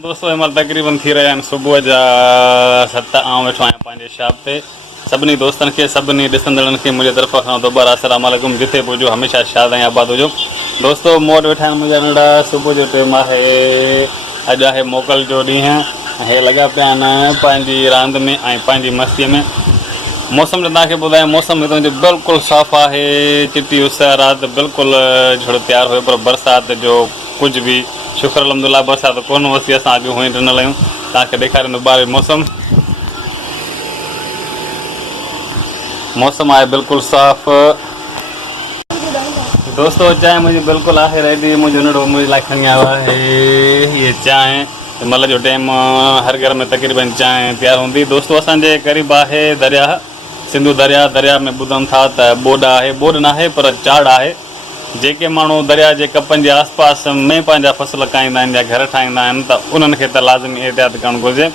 दोस्तों हिन तकरीबन थी रहा आहिनि सुबुह जा 7। आउं वेठो आहियां पंहिंजे शॉप ते। सभिनी दोस्तनि खे सभिनी ॾिसंदड़नि खे मुंहिंजे तरफ़ खां दोबारा अस्सलाम वालेकुम। जिथे बि हुजो हमेशह शाद ऐं आबाद हुजो। दोस्तों मूं वटि वेठा आहिनि मुंहिंजा नंढा। सुबुह जो टाइम आहे, अॼु आहे मोकल जो ॾींहुं। हे लॻा पिया आहिनि पंहिंजी रांदि में ऐं पंहिंजी मस्तीअ में। मौसम जो तव्हांखे ॿुधायां, मौसम हितां जो बिल्कुलु साफ़ु आहे। चिटी उस राति बिल्कुलु झुड़ तयारु हुयो, पर बरसाति जो कुझु बि शुक्र अलहमदुलिल्लाह बरसाति कोन वसी। असां अॼु हुई ॾिनल आहियूं। तव्हांखे ॾेखारींदो ॿाहिरि मौसम आहे बिल्कुलु साफ़ु। दोस्तों चांहि मुंहिंजी बिल्कुलु आहे रेडी। मुंहिंजो नंढो मुंहिंजे लाइ खणी आयो आहे इहे चांहि। हिनमहिल जो टाइम हर घर में तक़रीबन चांहि तयारु हूंदी। दोस्तों असांजे क़रीब आहे दरिया, सिंधू दरिया। दरिया में ॿुधनि था त बोड आहे, बोड न आहे पर चाड़ आहे। जेके माण्हू दरिया जे कपनि जे आसपास में पंहिंजा फसल काईंदा आहिनि या घर ठाहींदा आहिनि त उन्हनि खे त लाज़मी एहतियात करणु घुरिजे।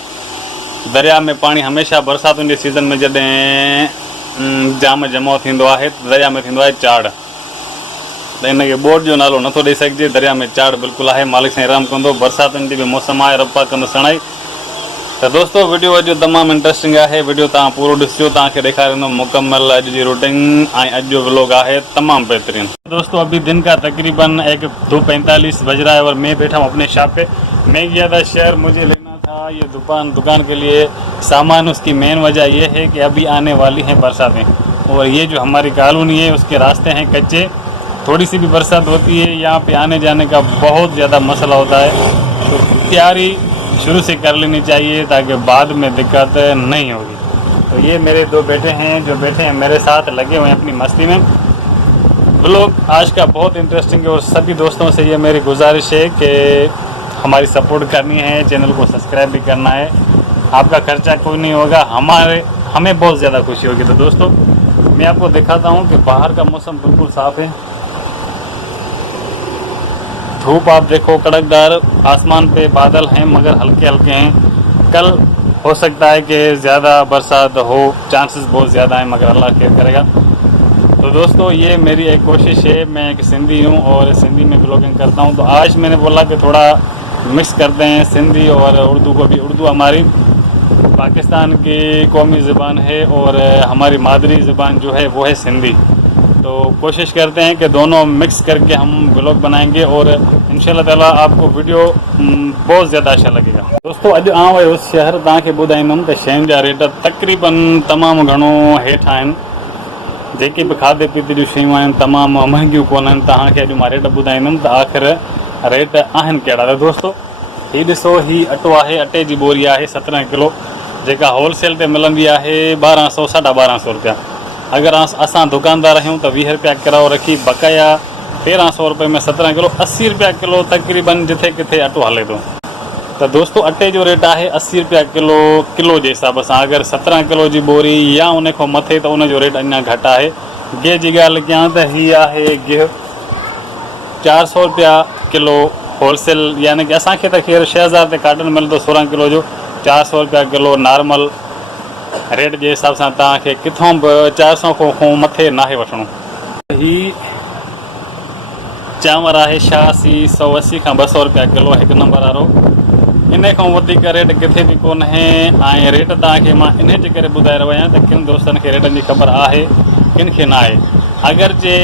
दरिया में पाणी हमेशह बरसातुनि जे सीज़न में जॾहिं जाम जमो थींदो आहे त दरिया में थींदो आहे चाड़। त इनखे बोड जो नालो नथो ॾेई सघिजे। दरिया में चाड़ बिल्कुलु आहे। मालिक साईं रहम कंदो। बरसातुनि जी बि मौसम आहे, रब पाक कंदो सणाई। त दोस्तों वीडियो अॼु तमामु इंट्रस्टिंग आहे। वीडियो तव्हां पूरो ॾिसिजो, तव्हांखे ॾेखारींदुमि मुकमल अॼु जी रूटीन ऐं अॼु जो व्लॉग आहे तमामु बेहतरीन। दोस्तों अभी दिन का तकरीबन 1:45 बज रहा है और मैं बैठा हूँ अपने शॉप पे। मैं गया था शहर, मुझे लेना था ये दुकान के लिए सामान। उसकी मेन वजह यह है कि अभी आने वाली हैं बरसातें और ये जो हमारी कॉलोनी है उसके रास्ते हैं कच्चे। थोड़ी सी भी बरसात होती है यहाँ पे आने जाने का बहुत ज़्यादा मसला होता है। तो तैयारी शुरू से कर लेनी चाहिए ताकि बाद में दिक्कत नहीं होगी। तो ये मेरे दो बेटे हैं जो बैठे हैं मेरे साथ, लगे हुए हैं अपनी मस्ती में। व्लॉग आज का बहुत इंटरेस्टिंग है और सभी दोस्तों से ये मेरी गुजारिश है कि हमारी सपोर्ट करनी है, चैनल को सब्सक्राइब भी करना है। आपका खर्चा कोई नहीं होगा, हमें बहुत ज़्यादा खुशी होगी। तो दोस्तों मैं आपको दिखाता हूँ कि बाहर का मौसम बिल्कुल साफ़ है। धूप आप देखो कड़कदार, आसमान पे बादल हैं मगर हल्के हल्के हैं। कल हो सकता है कि ज़्यादा बरसात हो, चांसेस बहुत ज़्यादा हैं मगर अल्लाह खैर करेगा। तो दोस्तों ये मेरी एक कोशिश है। मैं एक सिंधी हूँ और सिंधी में ब्लॉगिंग करता हूँ। तो आज मैंने बोला कि थोड़ा मिक्स करते हैं सिंधी और उर्दू को भी। उर्दू हमारी पाकिस्तान की कौमी ज़बान है और हमारी मादरी ज़बान जो है वो है सिंधी। तो कोशिश करते हैं कि दोनों मिक्स करके हम ब्लॉग बनाएंगे और इंशाल्लाह ताला आपको वीडियो बहुत ज़्यादा अच्छा लगेगा। दोस्तों अॼु आउं वियो शहर, तव्हांखे ॿुधाईंदुमि त शयुनि जा रेट तक़रीबन तमामु घणो हेठि आहिनि। जेके बि खाधे पीते जूं शयूं आहिनि तमामु महांगियूं कोन आहिनि। तव्हांखे अॼु मां रेट ॿुधाईंदुमि त आख़िर रेट आहिनि कहिड़ा। त दोस्तों हीउ ॾिसो, हीउ अटो आहे, अटे जी बोरी आहे 17 किलो, जेका होलसेल ते मिलंदी आहे 1200 1250 रुपया। अगर असां दुकानदार आहियूं त 20 रुपया किरायो रखी बकाया 1300 रुपये में 17 किलो 80 रुपया किलो तक़रीबन जिथे किथे अटो हले थो। तो दोस्तों अटे जो रेट है 80 रुपया किलो के हिसाब से। अगर 17 किलो की बोरी या उन को मथे तो उन जो रेट अञा घट है। गिह की गाल कयां तो ही है गिह 400 रुपया किलो होलसेल, यानी कि असांखे तो खैर 6000 ते कार्टन मिलंदो 16 किलो जो। 400 रुपया किलो नॉर्मल रेट के हिसाब से तव्हांखे किथों भी 400 को मथे नाहे वठणो। ही चांवर है 86 180 का 200 रुपया किलो एक नंबर वारो। इन खां वधीक रेट किथे भी कोन है। ऐं रेट तव्हांखे मां इन जे करे ॿुधाए रहियो आहियां त किन दोस्तनि खे रेटनि जी ख़बर आहे, किन खे न आहे। अगर जे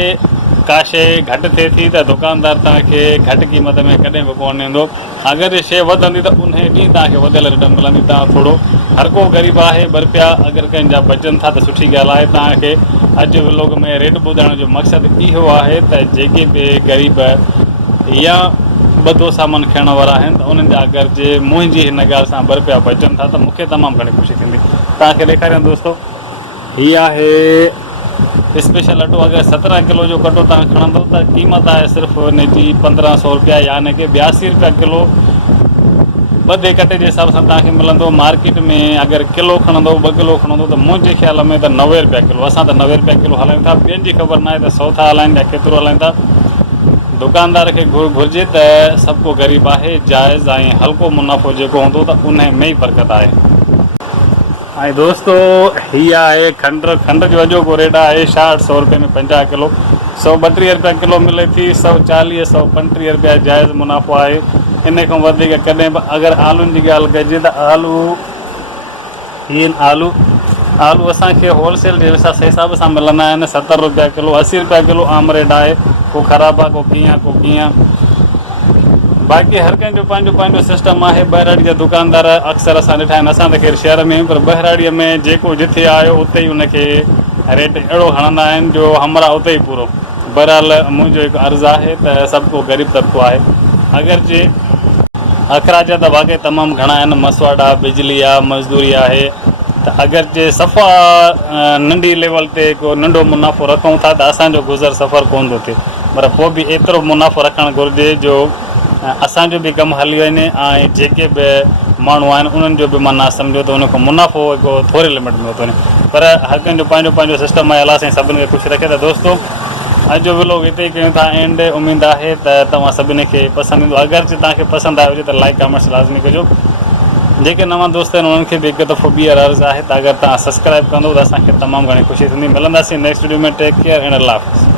का शइ घटि थिए थी त दुकानदार तव्हांखे घटि क़ीमत में कॾहिं बि कोन ॾींदो। अगर ये शइ वधंदी त उन ॾींहुं तव्हांखे वधियल रेट मिलंदी। तव्हां थोरो हर को ग़रीब आहे, ॿ रुपया अगर कंहिंजा बचनि था त सुठी ॻाल्हि आहे। तव्हांखे अॼु व्लॉग में रेट ॿुधाइण जो मक़सदु इहो आहे त जेके बि ग़रीब या ॿधो सामान खणण वारा आहिनि त उन्हनि जा अगरि जे मुंहिंजी हिन ॻाल्हि सां 2 रुपया बचनि था त मूंखे तमामु घणी ख़ुशी थींदी। तव्हांखे ॾेखारियां दोस्तों, हीअ आहे स्पेशल अटो। अगर 17 किलो जो कटो तव्हां खणंदव त क़ीमत आहे सिर्फ़ु इन जी 1500 रुपया, यानी कि 82 रुपया किलो। ॿधे कटे जे हिसाब सां तव्हांखे मिलंदो। मार्केट में अगर किलो खणंदो 2 किलो खणंदो त मुंहिंजे ख़्याल में त 90 रुपया किलो। असां त 90 रुपया किलो हलायूं था। ॿियनि जी ख़बर न आहे त 100 था हलाइनि या केतिरो हलाइनि था। दुकानदार खे घुरिजे त सभु को ग़रीब आहे, जाइज़ ऐं हल्को मुनाफ़ो जेको हूंदो त उन में ई बरकत आहे। ऐं दोस्तों हीअ आहे खंड जो अॼोको रेट आहे 6600 रुपये में 50 किलो। 132 रुपया किलो मिले थी। 140 135 रुपया जायज़ मुनाफ़ो आहे। इन खां वधीक कॾहिं बि अगरि आलूनि जी ॻाल्हि कजे त आलू असांखे होलसेल जे हिसाब सां मिलंदा आहिनि। 70 रुपया किलो, 80 रुपया किलो आम रेट आहे। को ख़राबु आहे, को कीअं। बाक़ी हर कंहिंजो पंहिंजो पंहिंजो सिस्टम आहे। बहिराड़ी जा दुकानदार अक्सर असां ॾिठा आहिनि, असां त ख़ैर शहर में आहियूं, पर बहिराड़ीअ में जेको जिथे आयो उते ई उनखे रेट अहिड़ो हणंदा आहिनि जो हमरा उते ई पूरो। बहरहाल मुंहिंजो हिकु अर्ज़ु आहे त सभु को ग़रीब तबिको आहे। अगरि जे अख़राज त वाक़ई तमामु घणा आहिनि, मसवाड़ आहे, बिजली आहे, मज़दूरी आहे, त अगरि जे सफ़ा नंढी लेवल ते को नंढो मुनाफ़ो रखूं था त असांजो गुज़र सफ़र कोन थो थिए। पर पोइ बि एतिरो मुनाफ़ो रखणु घुरिजे जो असांजो बि कमु हली वञे ऐं जेके बि माण्हू आहिनि उन्हनि जो बि माना सम्झो त उनखां मुनाफ़ो हिकु थोरे लिमिट में थो वञे। पर हर कंहिंजो पंहिंजो पंहिंजो सिस्टम आहे। अलाह साईं सभिनी खे ख़ुशि रखे। त दोस्तो, अॼु जो व्लॉग हिते ई कयूं था एंड। उमेदु आहे त तव्हां सभिनी खे पसंदि ईंदो। अगरि जे तव्हांखे पसंदि आयो हुजे त लाइक कमेंट्स लाज़मी कजो। जेके नवां दोस्त आहिनि उन्हनि खे बि हिकु दफ़ो ॿीहर अर्ज़ु आहे त अगरि तव्हां सब्सक्राइब कंदो त असांखे तमामु घणी ख़ुशी थींदी। मिलंदासीं नेक्स्ट वीडियो में। टेक केयर एंड अल्लाह हाफ़िज़।